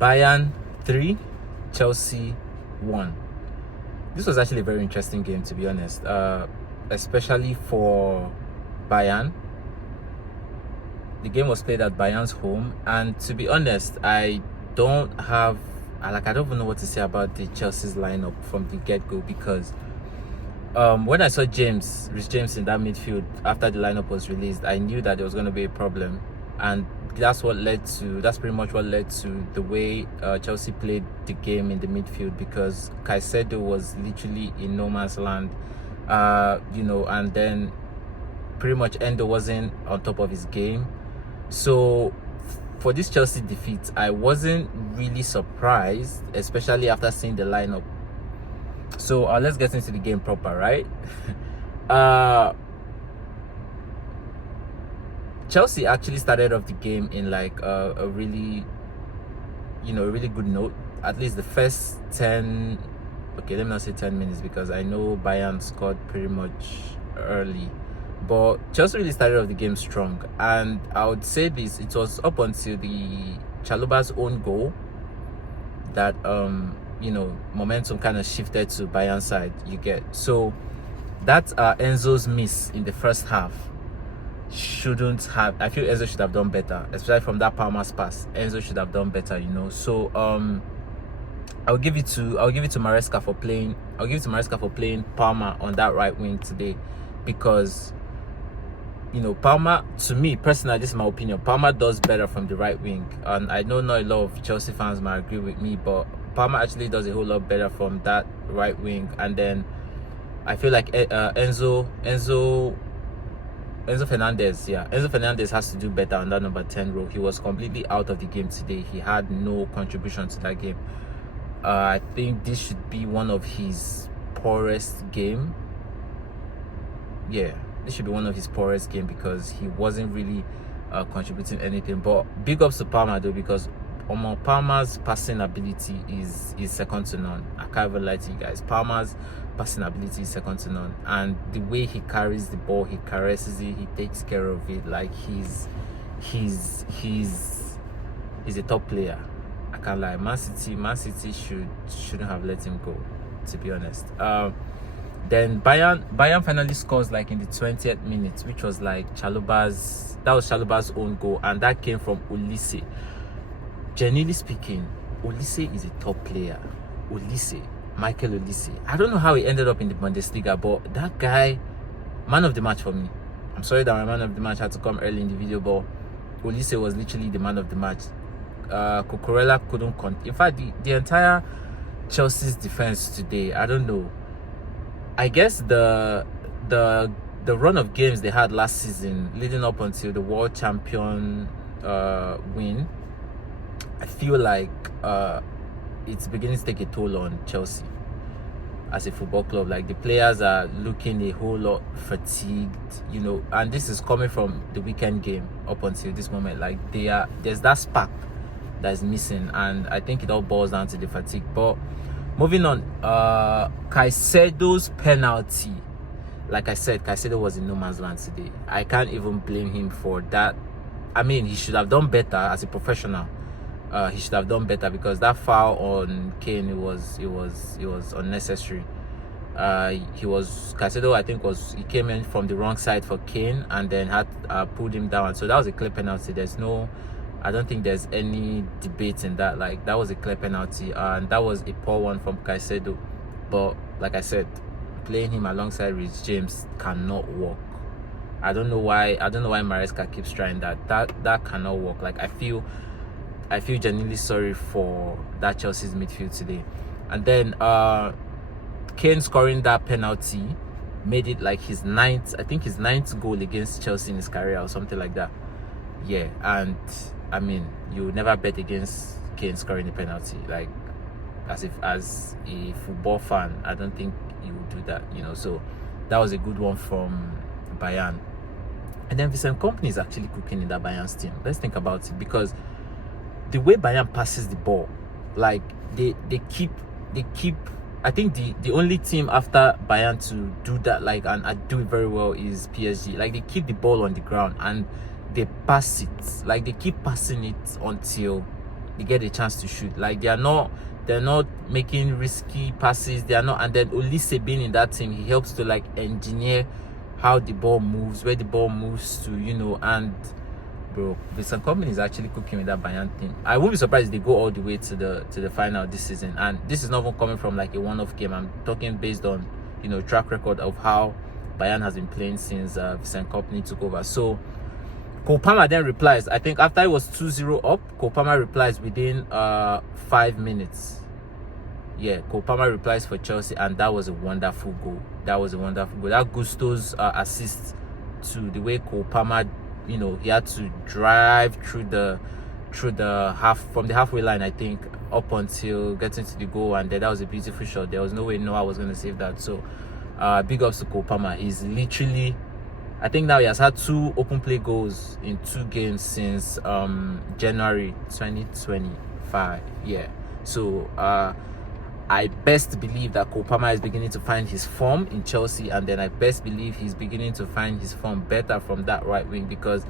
Bayern 3, Chelsea 1. This was actually a very interesting game, to be honest, especially for Bayern. The game was played at Bayern's home, and to be honest, I don't even know what to say about the Chelsea's lineup from the get-go, because when I saw Rhys James in that midfield after the lineup was released, I knew that there was going to be a problem, and that's pretty much what led to the way Chelsea played the game in the midfield, because Caicedo was literally in no man's land, and then pretty much Endo wasn't on top of his game. So for this Chelsea defeat, I wasn't really surprised, especially after seeing the lineup. So let's get into the game proper, right? Chelsea actually started off the game in like a really good note. At least the first 10, okay, let me not say 10 minutes, because I know Bayern scored pretty much early. But Chelsea really started off the game strong, and I would say this: it was up until the Chaluba's own goal that momentum kind of shifted to Bayern side. So that's Enzo's miss in the first half. I feel Enzo should have done better, especially from that Palmer's pass. Enzo should have done better, So I'll give it to Maresca for playing. I'll give it to Maresca for playing Palmer on that right wing today, because Palmer, to me personally, this is my opinion, Palmer does better from the right wing, and I know not a lot of Chelsea fans might agree with me, but Palmer actually does a whole lot better from that right wing. And then I feel like Enzo Fernandez has to do better on that number 10 role. He was completely out of the game today. He had no contribution to that game. I think this should be one of his poorest game. Yeah, this should be one of his poorest game, because he wasn't really contributing anything. But big ups to Palmer though, because Palmer's passing ability is second to none. I can't even lie to you guys. Palmer's passing ability is second to none, and the way he carries the ball, he caresses it, he takes care of it. Like he's a top player. I can't lie. Man City shouldn't have let him go, to be honest. Then Bayern finally scores like in the 20th minute, which was like Chaluba's own goal, and that came from Olise. Genuinely speaking, Olise is a top player. Michael Olise. I don't know how he ended up in the Bundesliga, but that guy, man of the match for me. I'm sorry that my man of the match had to come early in the video, but Olise was literally the man of the match. Cucurella couldn't in fact, the entire Chelsea's defense today, I don't know. I guess the run of games they had last season, leading up until the world champion win, I feel like it's beginning to take a toll on Chelsea as a football club. Like, the players are looking a whole lot fatigued, and this is coming from the weekend game up until this moment. Like, there's that spark that is missing, and I think it all boils down to the fatigue. But moving on, Caicedo's penalty. Like I said, Caicedo was in no man's land today. I can't even blame him for that. I mean, he should have done better as a professional. He should have done better, because that foul on Kane, it was unnecessary. Caicedo, I think, he came in from the wrong side for Kane, and then had pulled him down. So that was a clear penalty. I don't think there's any debate in that. Like, that was a clear penalty, and that was a poor one from Caicedo. But like I said, playing him alongside Rhys James cannot work. I don't know why Maresca keeps trying that. That cannot work. Like, I feel genuinely sorry for that Chelsea's midfield today. And then Kane scoring that penalty made it like his ninth goal against Chelsea in his career, or something like that. Yeah, and I mean, you would never bet against Kane scoring a penalty. Like, as a football fan, I don't think you would do that, So that was a good one from Bayern. And then Vincent Kompany is actually cooking in that Bayern's team. Let's think about it, because the way Bayern passes the ball, like, they keep. I think the only team after Bayern to do that, like, and do it very well, is PSG. Like, they keep the ball on the ground and they pass it. Like, they keep passing it until they get a chance to shoot. Like they're not making risky passes. They are not. And then Olise being in that team, he helps to like engineer how the ball moves, where the ball moves to, and bro, Vincent Kompany is actually cooking with that Bayern team. I won't be surprised if they go all the way to the final this season. And this is not even coming from like a one-off game. I'm talking based on track record of how Bayern has been playing since Vincent Kompany took over. So Cole Palmer then replies. I think after it was 2-0 up, Cole Palmer replies within 5 minutes. Yeah, Cole Palmer replies for Chelsea, and that was a wonderful goal. That Gusto's assist to the way Cole Palmer, he had to drive through the from the halfway line, I think, up until getting to the goal, and then that was a beautiful shot. There was no way Noah was going to save that. So big ups to Cole Palmer. He's literally, I think now he has had 2 open play goals in 2 games since January 2025. Yeah. So I best believe that Cole Palmer is beginning to find his form in Chelsea, and then I best believe he's beginning to find his form better from that right wing, because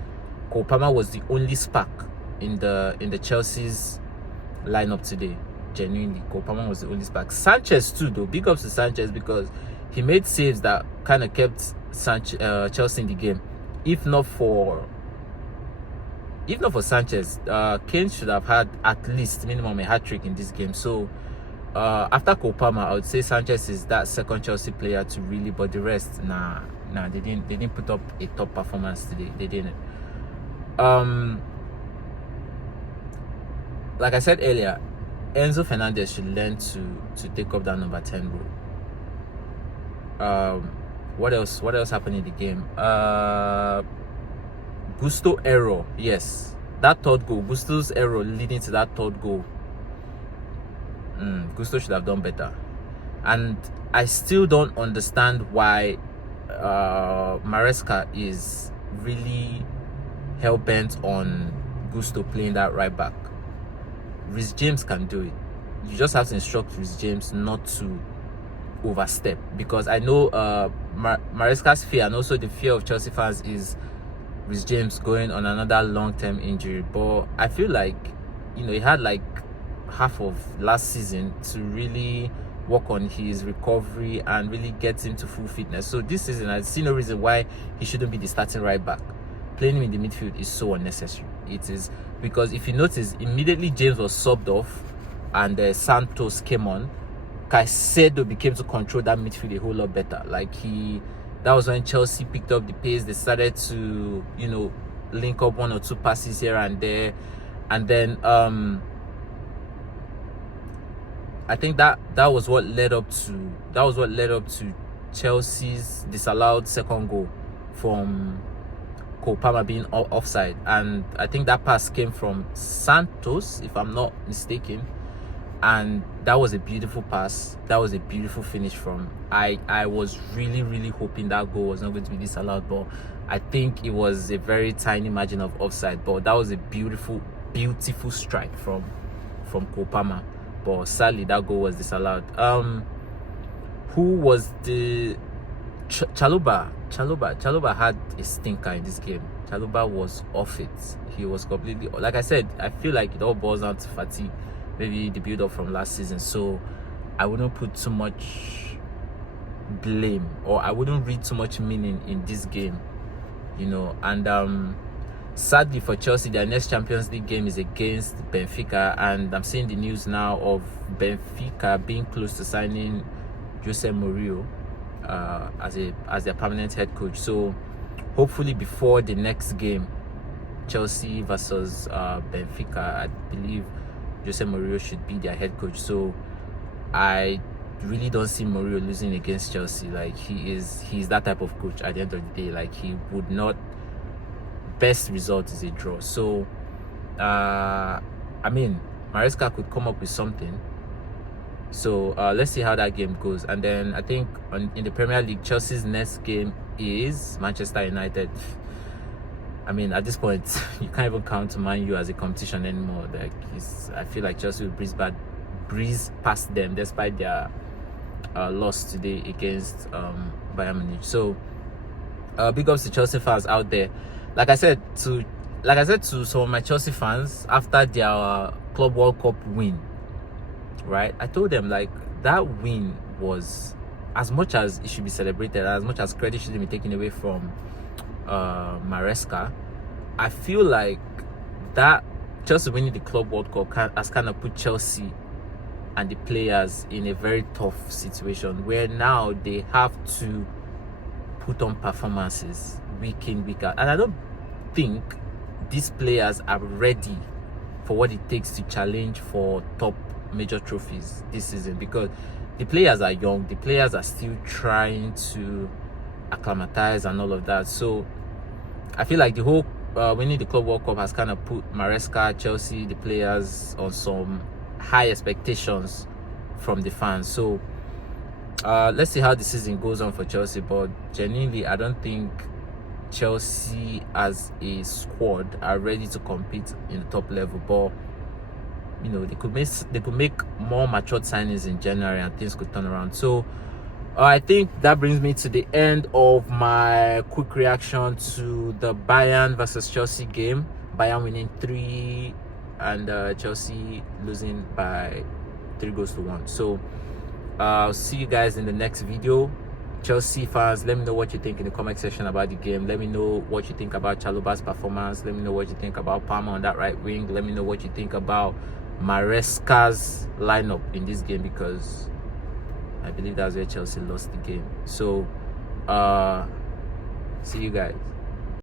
Cole Palmer was the only spark in the Chelsea's lineup today. Genuinely, Cole Palmer was the only spark. Sanchez too, though. Big ups to Sanchez, because he made saves that kind of kept Chelsea in the game. If not for Sanchez, Kane should have had at least minimum a hat-trick in this game. So after Cole Palmer, I would say Sanchez is that second Chelsea player to really, but the rest, nah, they didn't put up a top performance today. They didn't. Like I said earlier, Enzo Fernandez should learn to take up that number 10 role. What else happened in the game? Gusto error. Yes, that third goal, Gusto's error leading to that third goal. Gusto should have done better, and I still don't understand why Maresca is really hell-bent on Gusto playing that right back. Reece James can do it. You just have to instruct Reece James not to overstep, because I know Maresca's fear, and also the fear of Chelsea fans, is Reece James going on another long-term injury. But I feel like he had like half of last season to really work on his recovery and really get him to full fitness. So this season, I see no reason why he shouldn't be the starting right back. Playing him in the midfield is so unnecessary. It is, because if you notice, immediately James was subbed off and Santos came on, Caicedo became to control that midfield a whole lot better. Like that was when Chelsea picked up the pace. They started to link up 1 or 2 passes here and there, and then I think that was what led up to Chelsea's disallowed second goal from Cole Palmer being offside, and I think that pass came from Santos, if I'm not mistaken, and that was a beautiful pass. That was a beautiful finish from. I was really, really hoping that goal was not going to be disallowed, but I think it was a very tiny margin of offside. But that was a beautiful strike from Cole Palmer. But sadly, that goal was disallowed. Who was the Chalobah had a stinker in this game. Chalobah was off it. He was completely, like I said, I feel like it all boils down to fatigue, maybe the build up from last season. So I wouldn't put too much blame, or I wouldn't read too much meaning in this game, and sadly for Chelsea, their next Champions League game is against Benfica, and I'm seeing the news now of Benfica being close to signing Jose Mourinho as their permanent head coach. So hopefully before the next game, Chelsea versus Benfica, I believe Jose Mourinho should be their head coach. So I really don't see Mourinho losing against Chelsea. Like he's that type of coach. At the end of the day, like he would not. Best result is a draw. So I mean, Maresca could come up with something. So let's see how that game goes. And then I think in the Premier League, Chelsea's next game is Manchester United. I mean, at this point, you can't even count Man U as a competition anymore. Like I feel like Chelsea will breeze past them despite their loss today against Bayern Munich. So big ups to Chelsea fans out there. Like I said to some of my Chelsea fans, after their Club World Cup win, right? I told them like that win was, as much as it should be celebrated, as much as credit shouldn't be taken away from Maresca, I feel like that Chelsea winning the Club World Cup has kind of put Chelsea and the players in a very tough situation where now they have to put on performances week in, week out. And I don't think these players are ready for what it takes to challenge for top major trophies this season, because the players are young, the players are still trying to acclimatize and all of that. So I feel like the whole winning the Club World Cup has kind of put Maresca, Chelsea, the players on some high expectations from the fans. So let's see how the season goes on for Chelsea, but genuinely I don't think Chelsea as a squad are ready to compete in the top level. But you know, they could make more matured signings in January and things could turn around. So I think that brings me to the end of my quick reaction to the Bayern versus Chelsea game. Bayern winning 3 and Chelsea losing by 3-1. So I'll see you guys in the next video. Chelsea fans, let me know what you think in the comment section about the game. Let me know what you think about Chalobah's performance. Let me know what you think about Palmer on that right wing. Let me know what you think about Maresca's lineup in this game, because I believe that's where Chelsea lost the game. So see you guys.